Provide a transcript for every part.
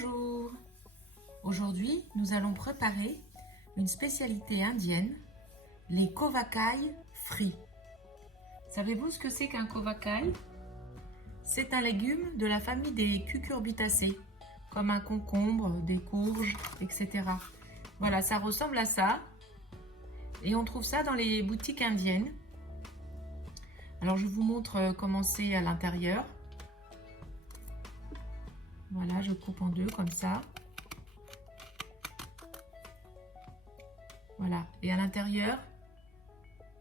Bonjour! Aujourd'hui, nous allons préparer une spécialité indienne, les kovakai frits. Savez-vous ce que c'est qu'un kovakai? C'est un légume de la famille des cucurbitacées, comme un concombre, des courges, etc. Voilà, ça ressemble à ça. Et on trouve ça dans les boutiques indiennes. Alors, je vous montre comment c'est à l'intérieur. Voilà, je coupe en deux comme ça. Voilà, et à l'intérieur,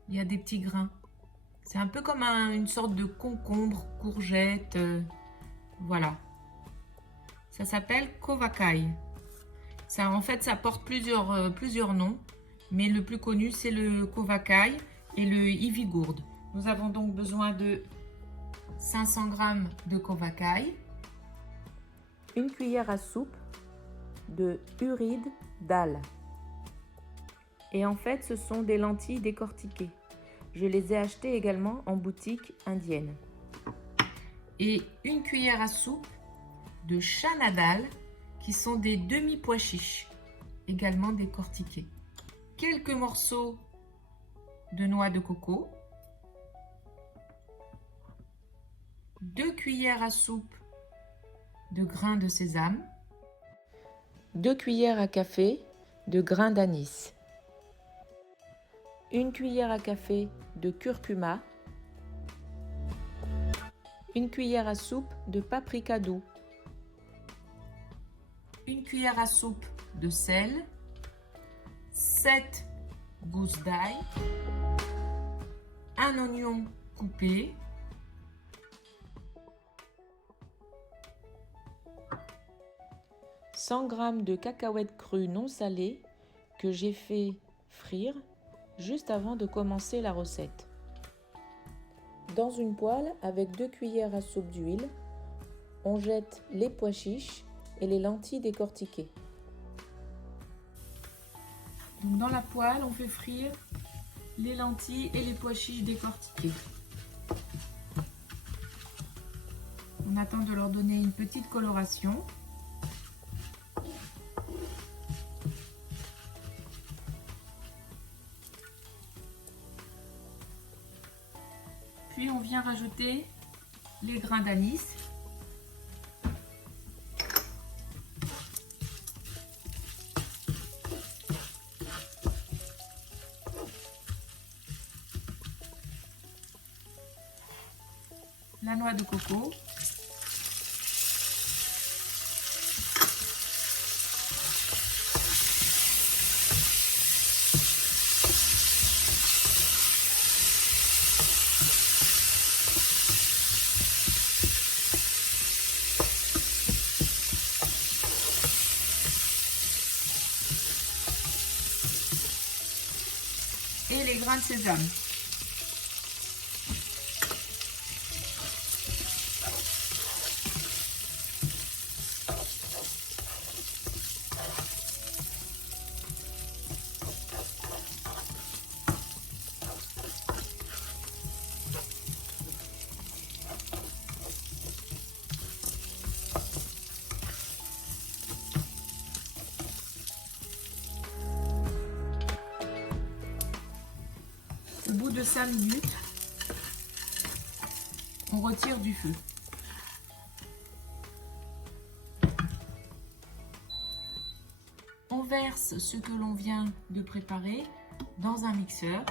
il y a des petits grains. C'est un peu comme une sorte de concombre, courgette. Voilà. Ça s'appelle kovakai. Ça, en fait, ça porte plusieurs noms, mais le plus connu, c'est le kovakai et le ivigourde. Nous avons donc besoin de 500 g de kovakai, une cuillère à soupe de uride dal. Et en fait, ce sont des lentilles décortiquées. Je les ai achetées également en boutique indienne. Et une cuillère à soupe de chana dal, qui sont des demi-pois chiches, également décortiqués. Quelques morceaux de noix de coco. 2 cuillères à soupe de grains de sésame. 2 cuillères à café de grains d'anis. 1 cuillère à café de curcuma, 1 cuillère à soupe de paprika doux, 1 cuillère à soupe de sel, 7 gousses d'ail, un oignon coupé, « 100 g de cacahuètes crues non salées que j'ai fait frire juste avant de commencer la recette. Dans une poêle avec 2 cuillères à soupe d'huile, on jette les pois chiches et les lentilles décortiquées. Donc dans la poêle, on fait frire les lentilles et les pois chiches décortiqués. On attend de leur donner une petite coloration. Puis on vient rajouter les grains d'anis. La noix de coco. Et les grains de sésame. Au bout de 5 minutes, on retire du feu. On verse ce que l'on vient de préparer dans un mixeur.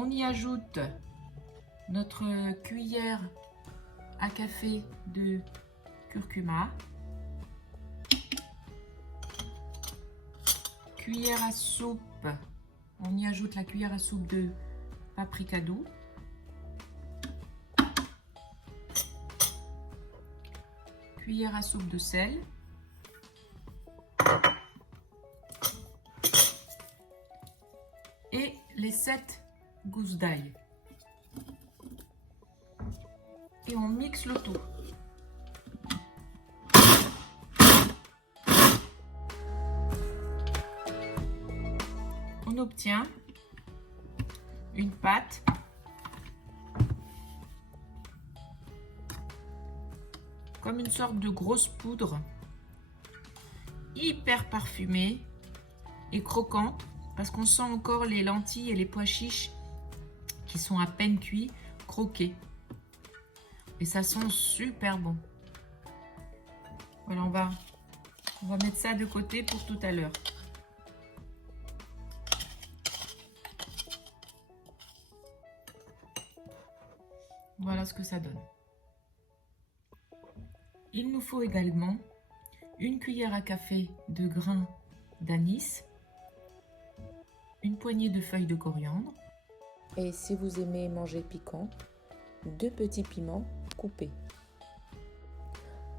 On y ajoute notre cuillère à café de curcuma, cuillère à soupe, on y ajoute la cuillère à soupe de paprika doux, cuillère à soupe de sel, et les 7 gousses d'ail. Et on mixe le tout. on obtient une pâte comme une sorte de grosse poudre, hyper parfumée et croquante, parce qu'on sent encore les lentilles et les pois chiches qui sont à peine cuits, croqués. Et ça sent super bon. Voilà, on va mettre ça de côté pour tout à l'heure. Voilà ce que ça donne. Il nous faut également une cuillère à café de grains d'anis, une poignée de feuilles de coriandre. Et si vous aimez manger piquant, 2 petits piments coupés.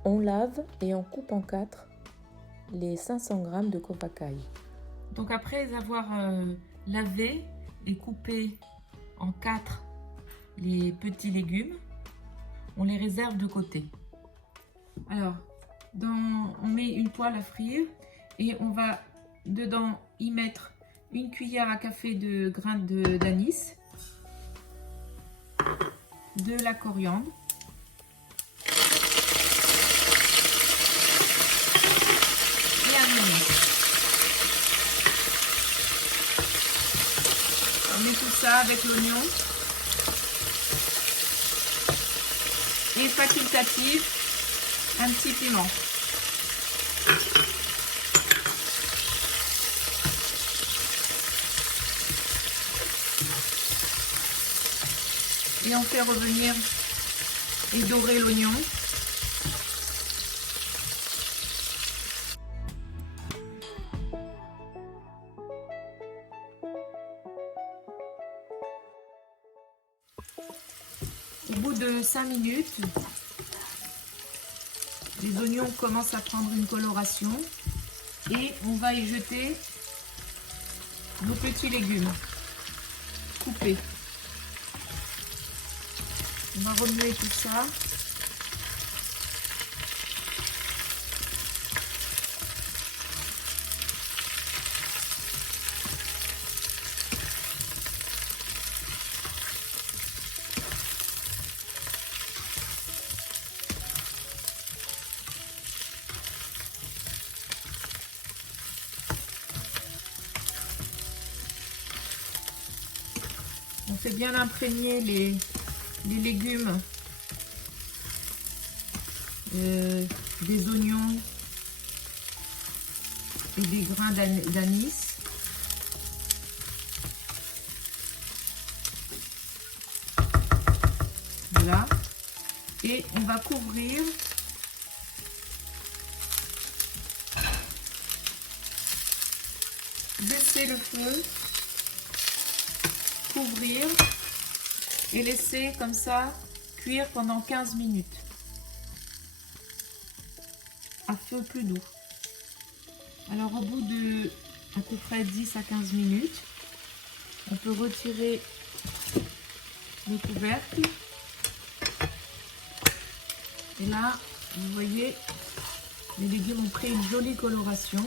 On lave et on coupe en 4 les 500 g de kovakai. Donc après avoir lavé et coupé en 4 les petits légumes, on les réserve de côté. Alors, on met une poêle à frire et on va dedans y mettre une cuillère à café de grains d'anis, de la coriandre, et un oignon. On met tout ça avec l'oignon. Et facultatif, un petit piment. Et on fait revenir et dorer l'oignon. Au bout de 5 minutes, les oignons commencent à prendre une coloration et on va y jeter nos petits légumes coupés. On va remuer tout ça. On fait bien imprégner les légumes des oignons et des grains d'anis. Voilà. Et on va couvrir baisser le feu, couvrir et laisser comme ça cuire pendant 15 minutes à feu plus doux. Alors au bout de à peu près 10 à 15 minutes, on peut retirer le couvercle et là vous voyez les légumes ont pris une jolie coloration.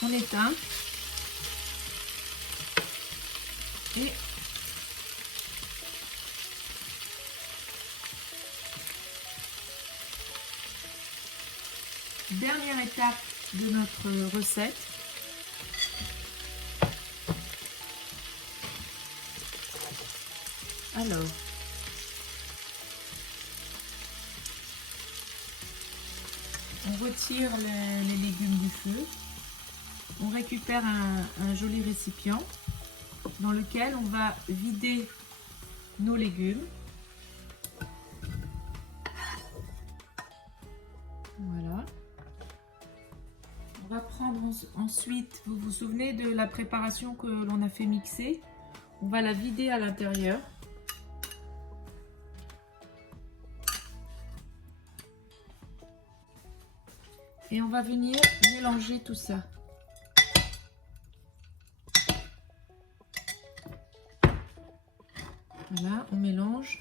On éteint et dernière étape de notre recette. Alors, on retire les légumes du feu. On récupère un joli récipient dans lequel on va vider nos légumes. Voilà. On va prendre ensuite, vous vous souvenez de la préparation que l'on a fait mixer? On va la vider à l'intérieur. Et on va venir mélanger tout ça. Voilà, on mélange.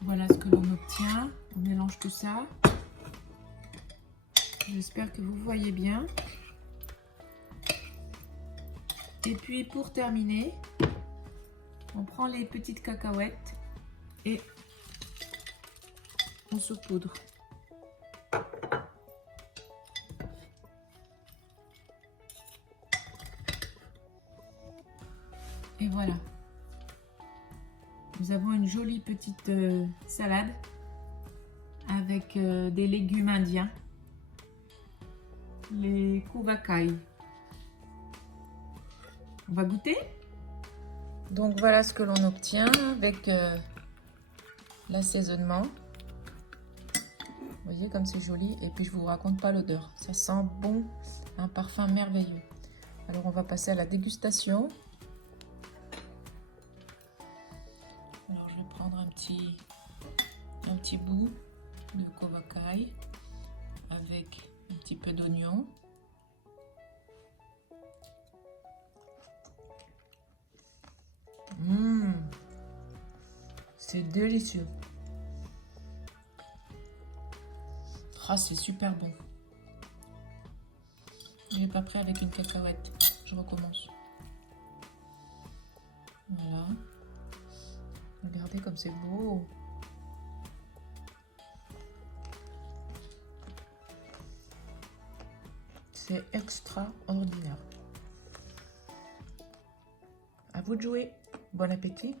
Voilà ce que l'on obtient. On mélange tout ça. J'espère que vous voyez bien. Et puis pour terminer, on prend les petites cacahuètes et on saupoudre. Et voilà. Nous avons une jolie petite salade avec des légumes indiens. Les kuvakai. On va goûter? Donc voilà ce que l'on obtient avec l'assaisonnement. Vous voyez comme c'est joli. Et puis je vous raconte pas l'odeur. Ça sent bon, un parfum merveilleux. Alors on va passer à la dégustation. Alors je vais prendre un petit bout de kuvakai avec un petit peu d'oignon. C'est délicieux. Ah, c'est super bon. Je n'ai pas pris avec une cacahuète. Je recommence. Voilà. Regardez comme c'est beau. C'est extraordinaire. À vous de jouer. Bon appétit.